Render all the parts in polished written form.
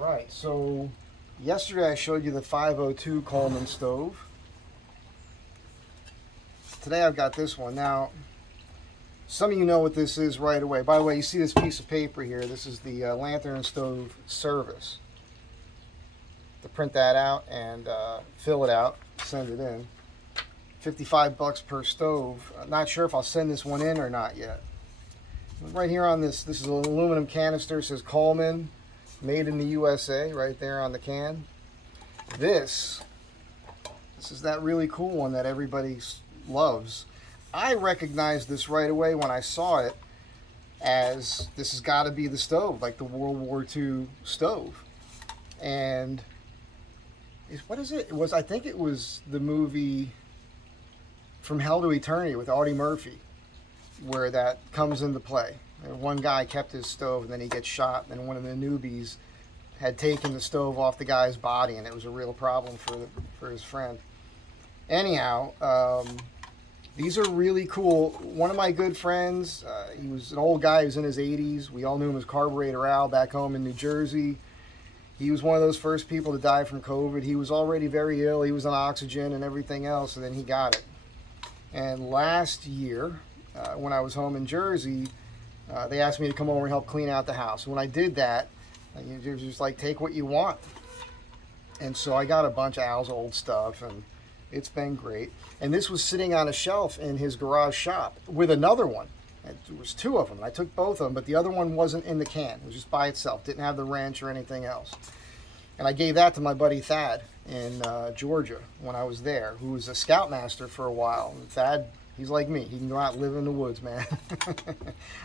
Alright, so yesterday I showed you the 502 Coleman stove. Today I've got this one. Now, some of you know what this is right away. By the way, you see this piece of paper here. This is the Lantern Stove Service. To print that out and fill it out, send it in. 55 bucks per stove. I'm not sure if I'll send this one in or not yet. Right here on this is an aluminum canister. It says Coleman, made in the USA, right there on the can. This is that really cool one that everybody loves. I recognized this right away when I saw it as this has got to be the stove, like the World War II stove. And what is it? I think it was the movie From Hell to Eternity with Audie Murphy, where that comes into play. One guy kept his stove and then he gets shot, and one of the newbies had taken the stove off the guy's body, and it was a real problem for his friend. Anyhow, these are really cool. One of my good friends, he was an old guy, he was in his 80s. We all knew him as Carburetor Al back home in New Jersey. He was one of those first people to die from COVID. He was already very ill. He was on oxygen and everything else, and then he got it. And last year, when I was home in Jersey, they asked me to come over and help clean out the house. When I did that, you're just like, take what you want. And so I got a bunch of Al's old stuff, and it's been great. And this was sitting on a shelf in his garage shop with another one. There was two of them. I took both of them, but the other one wasn't in the can. It was just by itself. Didn't have the wrench or anything else. And I gave that to my buddy Thad in Georgia when I was there, who was a scoutmaster for a while. And Thad, he's like me. He can go out and live in the woods, man.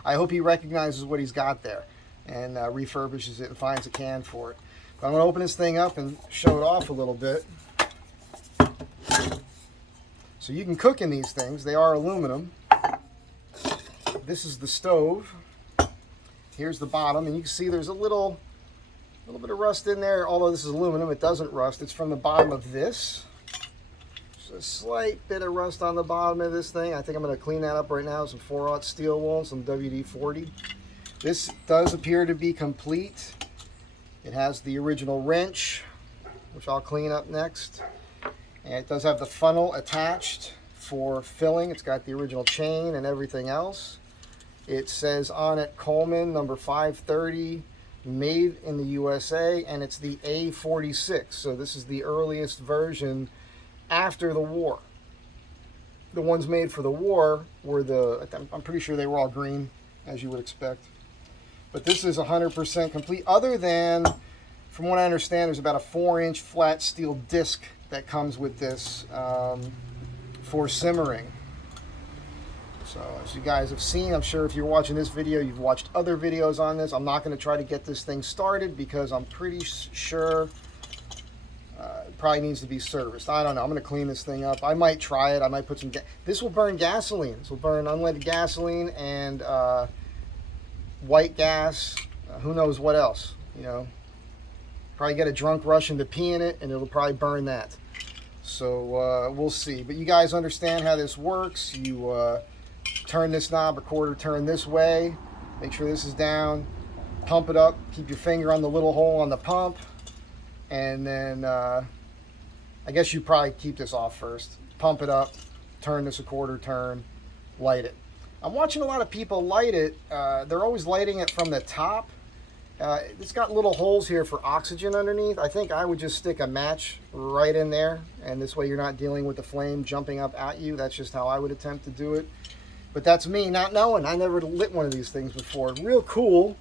I hope he recognizes what he's got there and refurbishes it and finds a can for it. But I'm going to open this thing up and show it off a little bit. So you can cook in these things. They are aluminum. This is the stove. Here's the bottom, and you can see there's a little bit of rust in there. Although this is aluminum, it doesn't rust. It's from the bottom of this. There's a slight bit of rust on the bottom of this thing. I think I'm going to clean that up right now. Some 4/0 steel wool and some WD-40. This does appear to be complete. It has the original wrench, which I'll clean up next. And it does have the funnel attached for filling. It's got the original chain and everything else. It says on it Coleman number 530, made in the USA, and it's the A46. So this is the earliest version after the war. The ones made for the war were I'm pretty sure they were all green, as you would expect. But this is 100% complete, other than, from what I understand, there's about a 4-inch flat steel disc that comes with this for simmering. So as you guys have seen, I'm sure if you're watching this video, you've watched other videos on this. I'm not going to try to get this thing started because I'm pretty sure it probably needs to be serviced. I don't know. I'm going to clean this thing up. I might try it. I might put some this will burn gasoline. This will burn unleaded gasoline and white gas. Who knows what else, you know. Probably get a drunk Russian to pee in it, and it'll probably burn that. So we'll see. But you guys understand how this works. You turn this knob a quarter turn this way. Make sure this is down. Pump it up. Keep your finger on the little hole on the pump. And then I guess you probably keep this off first. Pump it up. Turn this a quarter turn. Light it. I'm watching a lot of people light it. They're always lighting it from the top. It's got little holes here for oxygen underneath. I think I would just stick a match right in there, and this way you're not dealing with the flame jumping up at you. That's just how I would attempt to do it. But that's me not knowing. I never lit one of these things before. Real cool.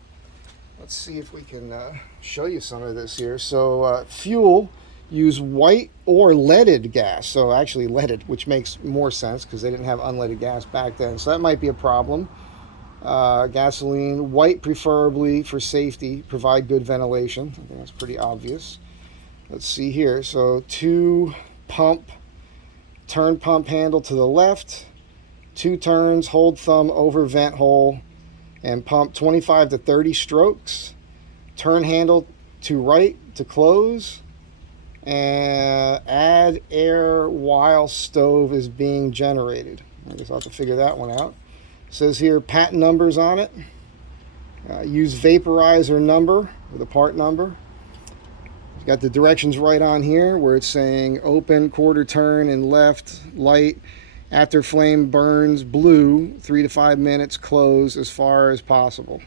Let's see if we can show you some of this here. So fuel, use white or leaded gas. So actually leaded, which makes more sense because they didn't have unleaded gas back then. So that might be a problem. Gasoline, white preferably for safety, provide good ventilation. I think that's pretty obvious. Let's see here. So 2 pump, turn pump handle to the left, 2 turns, hold thumb over vent hole, and pump 25 to 30 strokes. Turn handle to right to close, and add air while stove is being generated. I guess I'll have to figure that one out. It says here patent numbers on it. Use vaporizer number with a part number. Got the directions right on here where it's saying open, quarter turn, and left, light. After flame burns blue, 3 to 5 minutes, close as far as possible.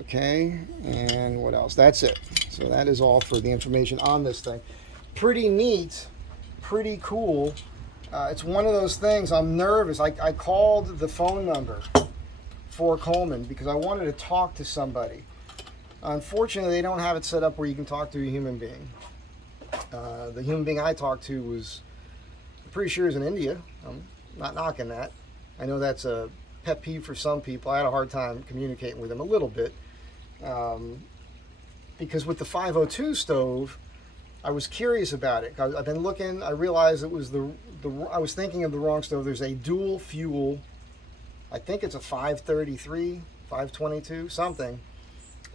Okay, and what else? That's it. So that is all for the information on this thing. Pretty neat, pretty cool. It's one of those things, I'm nervous. I called the phone number for Coleman because I wanted to talk to somebody. Unfortunately, they don't have it set up where you can talk to a human being. The human being I talked to was, I'm pretty sure, is in India. I'm not knocking that. I know that's a pet peeve for some people. I had a hard time communicating with them a little bit. Because with the 502 stove, I was curious about it. I've been looking, I realized it was I was thinking of the wrong stove. There's a Duel Fuel, I think it's a 533, 522, something.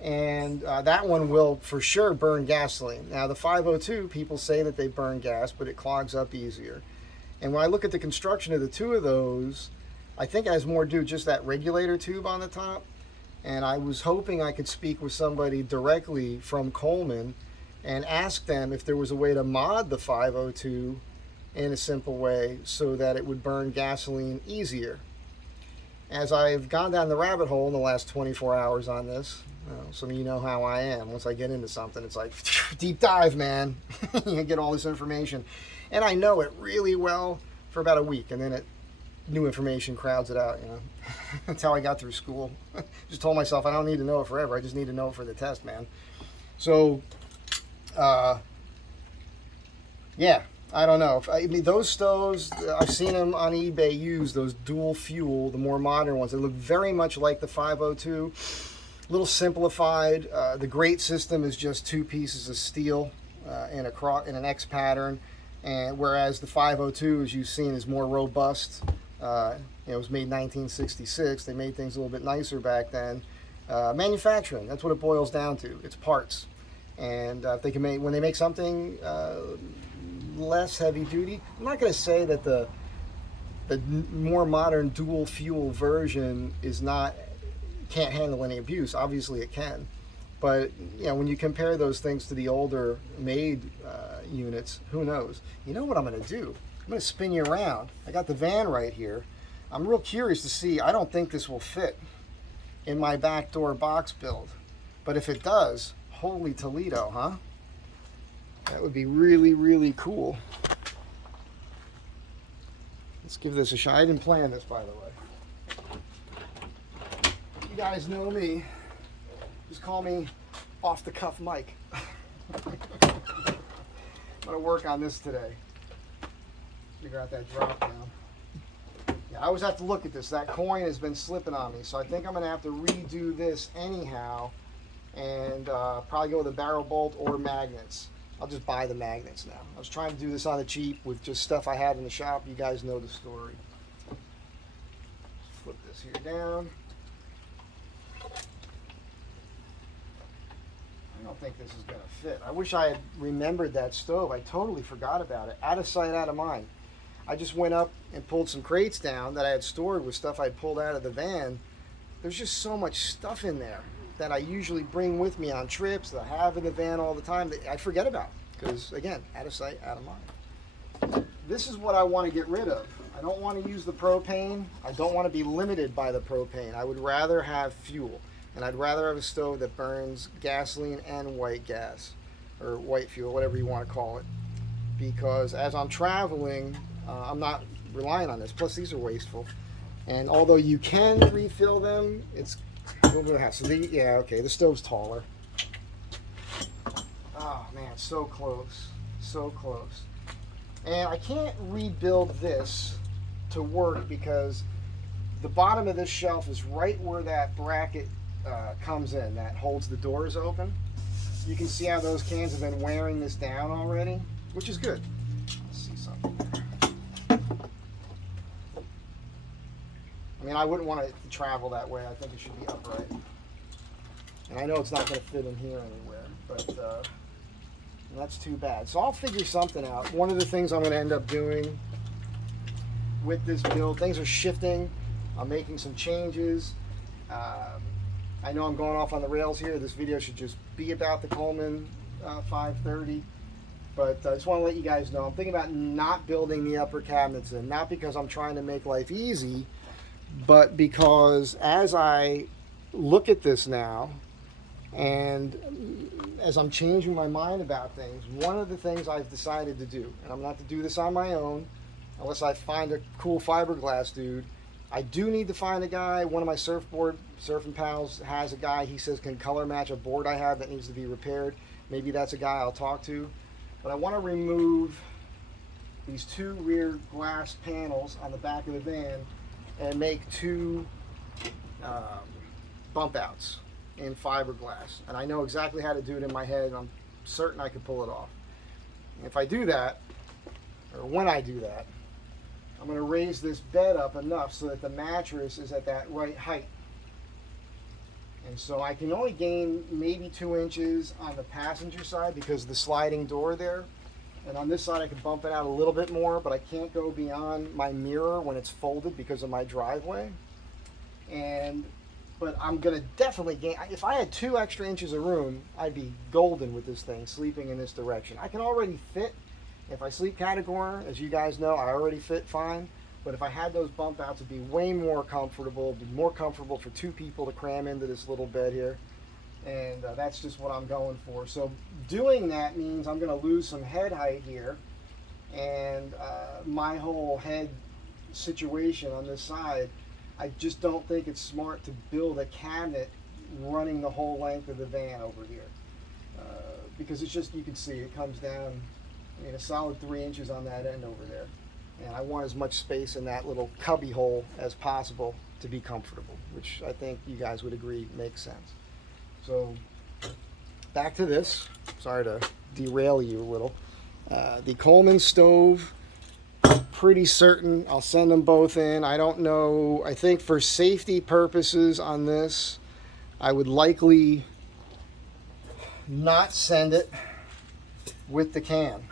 And that one will for sure burn gasoline. Now the 502, people say that they burn gas, but it clogs up easier. And when I look at the construction of the two of those, I think it has more to do with just that regulator tube on the top. And I was hoping I could speak with somebody directly from Coleman and ask them if there was a way to mod the 502 in a simple way so that it would burn gasoline easier. As I've gone down the rabbit hole in the last 24 hours on this, some of you know how I am. Once I get into something, it's like deep dive, man. You get all this information. And I know it really well for about a week, and then new information crowds it out, you know. That's how I got through school. Just told myself I don't need to know it forever. I just need to know it for the test, man. So, yeah, I don't know. I mean, those stoves, I've seen them on eBay used, those Duel Fuel, the more modern ones. They look very much like the 502. A little simplified. The grate system is just 2 pieces of steel in an X pattern, and whereas the 502, as you've seen, is more robust. It was made in 1966. They made things a little bit nicer back then. Manufacturing, that's what it boils down to. It's parts. And if they can when they make something less heavy duty, I'm not going to say that the more modern Duel Fuel version can't handle any abuse. Obviously it can. But when you compare those things to the older made units, who knows? You know what I'm going to do? I'm going to spin you around. I got the van right here. I'm real curious to see. I don't think this will fit in my back door box build. But if it does, holy Toledo, huh? That would be really, really cool. Let's give this a shot. I didn't plan this, by the way. You guys know me. Just call me Off the Cuff Mike. I'm going to work on this today. Figure out that drop down. Yeah, I always have to look at this. That coin has been slipping on me, so I think I'm going to have to redo this anyhow, and probably go with a barrel bolt or magnets. I'll just buy the magnets now. I was trying to do this on the cheap with just stuff I had in the shop. You guys know the story. Flip this here down. I don't think this is going to fit. I wish I had remembered that stove. I totally forgot about it. Out of sight, out of mind. I just went up and pulled some crates down that I had stored with stuff I'd pulled out of the van. There's just so much stuff in there that I usually bring with me on trips, that I have in the van all the time, that I forget about. Because, again, out of sight, out of mind. This is what I want to get rid of. I don't want to use the propane. I don't want to be limited by the propane. I would rather have fuel. And I'd rather have a stove that burns gasoline and white gas, or white fuel, whatever you want to call it. Because as I'm traveling, I'm not relying on this. Plus, these are wasteful. And although you can refill them, it's a little bit of hassle. Yeah, okay, the stove's taller. Oh, man, so close. So close. And I can't rebuild this to work because the bottom of this shelf is right where that bracket comes in, that holds the doors open. You can see how those cans have been wearing this down already, which is good. Let's see something there. I mean, I wouldn't want it to travel that way. I think it should be upright. And I know it's not going to fit in here anywhere, but that's too bad. So I'll figure something out. One of the things I'm going to end up doing with this build, things are shifting. I'm making some changes. I know I'm going off on the rails here. This video should just be about the Coleman 530. But I just want to let you guys know, I'm thinking about not building the upper cabinets in, not because I'm trying to make life easy, but because as I look at this now, and as I'm changing my mind about things, one of the things I've decided to do, and I'm not to do this on my own, unless I find a cool fiberglass dude, I do need to find a guy. One of my surfing pals has a guy he says can color match a board I have that needs to be repaired. Maybe that's a guy I'll talk to. But I want to remove these two rear glass panels on the back of the van and make two bump outs in fiberglass. And I know exactly how to do it in my head, and I'm certain I could pull it off. And if I do that, or when I do that, I'm going to raise this bed up enough so that the mattress is at that right height. And so I can only gain maybe 2 inches on the passenger side because of the sliding door there. And on this side I can bump it out a little bit more, but I can't go beyond my mirror when it's folded because of my driveway. But I'm gonna definitely gain, if I had 2 extra inches of room, I'd be golden with this thing, sleeping in this direction. I can already fit, if I sleep category, as you guys know, I already fit fine. But if I had those bump outs, it'd be way more comfortable. It'd be more comfortable for 2 people to cram into this little bed here. And that's just what I'm going for. So doing that means I'm going to lose some head height here. And my whole head situation on this side, I just don't think it's smart to build a cabinet running the whole length of the van over here. Because it's just, you can see it comes down, I mean, a solid 3 inches on that end over there. And I want as much space in that little cubby hole as possible to be comfortable, which I think you guys would agree makes sense. So back to this. Sorry to derail you a little. The Coleman stove, pretty certain I'll send them both in. I don't know. I think for safety purposes on this, I would likely not send it with the can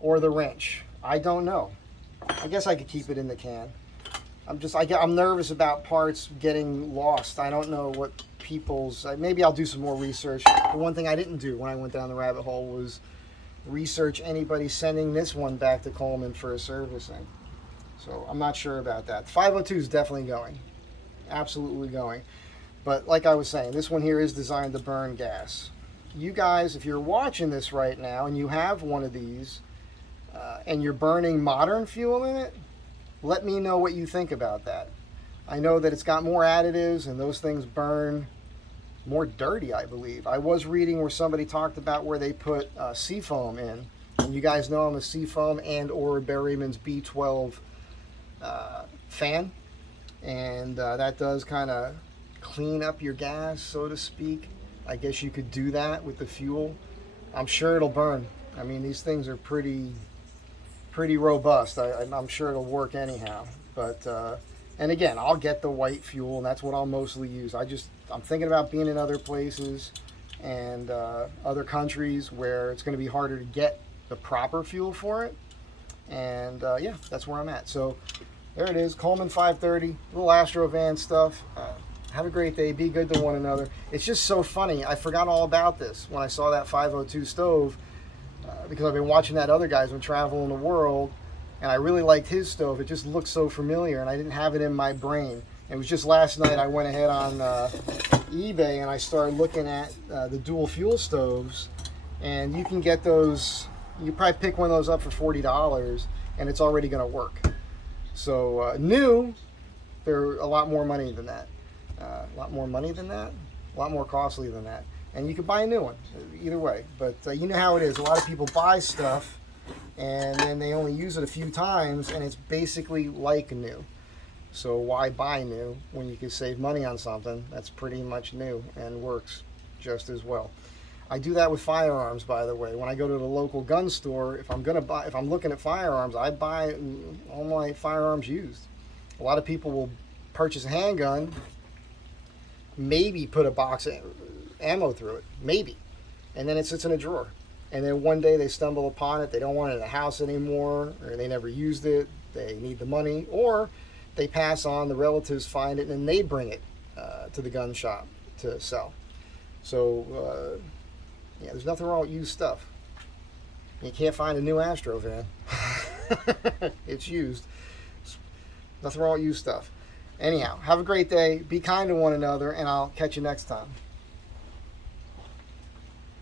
or the wrench. I don't know. I guess I could keep it in the can. I'm nervous about parts getting lost. I don't know what people's, maybe I'll do some more research. The one thing I didn't do when I went down the rabbit hole was research anybody sending this one back to Coleman for a servicing. So I'm not sure about that. The 502 is definitely going. Absolutely going. But like I was saying, this one here is designed to burn gas. You guys, if you're watching this right now and you have one of these, and you're burning modern fuel in it, let me know what you think about that. I know that it's got more additives and those things burn more dirty, I believe. I was reading where somebody talked about where they put seafoam in. And you guys know I'm a seafoam and or Berryman's B12 fan. And that does kind of clean up your gas, so to speak. I guess you could do that with the fuel. I'm sure it'll burn. I mean, these things are pretty robust. I'm sure it'll work anyhow. But and again, I'll get the white fuel, and that's what I'll mostly use. I'm thinking about being in other places and other countries where it's going to be harder to get the proper fuel for it. And yeah, that's where I'm at. So there it is, Coleman 530, little Astro van stuff. Have a great day. Be good to one another. It's just so funny. I forgot all about this when I saw that 502 stove. Because I've been watching that other guy's been traveling the world, and I really liked his stove. It just looked so familiar, and I didn't have it in my brain. It was just last night I went ahead on eBay and I started looking at the Duel Fuel stoves, and you can get those. You probably pick one of those up for $40, and it's already going to work. So new, they're a lot more money than that. A lot more money than that. A lot more costly than that. And you can buy a new one, either way. But you know how it is. A lot of people buy stuff, and then they only use it a few times, and it's basically like new. So why buy new when you can save money on something that's pretty much new and works just as well? I do that with firearms, by the way. When I go to the local gun store, if I'm looking at firearms, I buy all my firearms used. A lot of people will purchase a handgun, maybe put a box of ammo through it, maybe, and then it sits in a drawer, and then one day they stumble upon it, they don't want it in the house anymore, or they never used it, they need the money, or they pass on, the relatives find it, and then they bring it to the gun shop to sell. So Yeah, there's nothing wrong with used stuff. You can't find a new Astro van. It's used. Nothing wrong with used stuff. Anyhow, have a great day. Be kind to one another, and I'll catch you next time.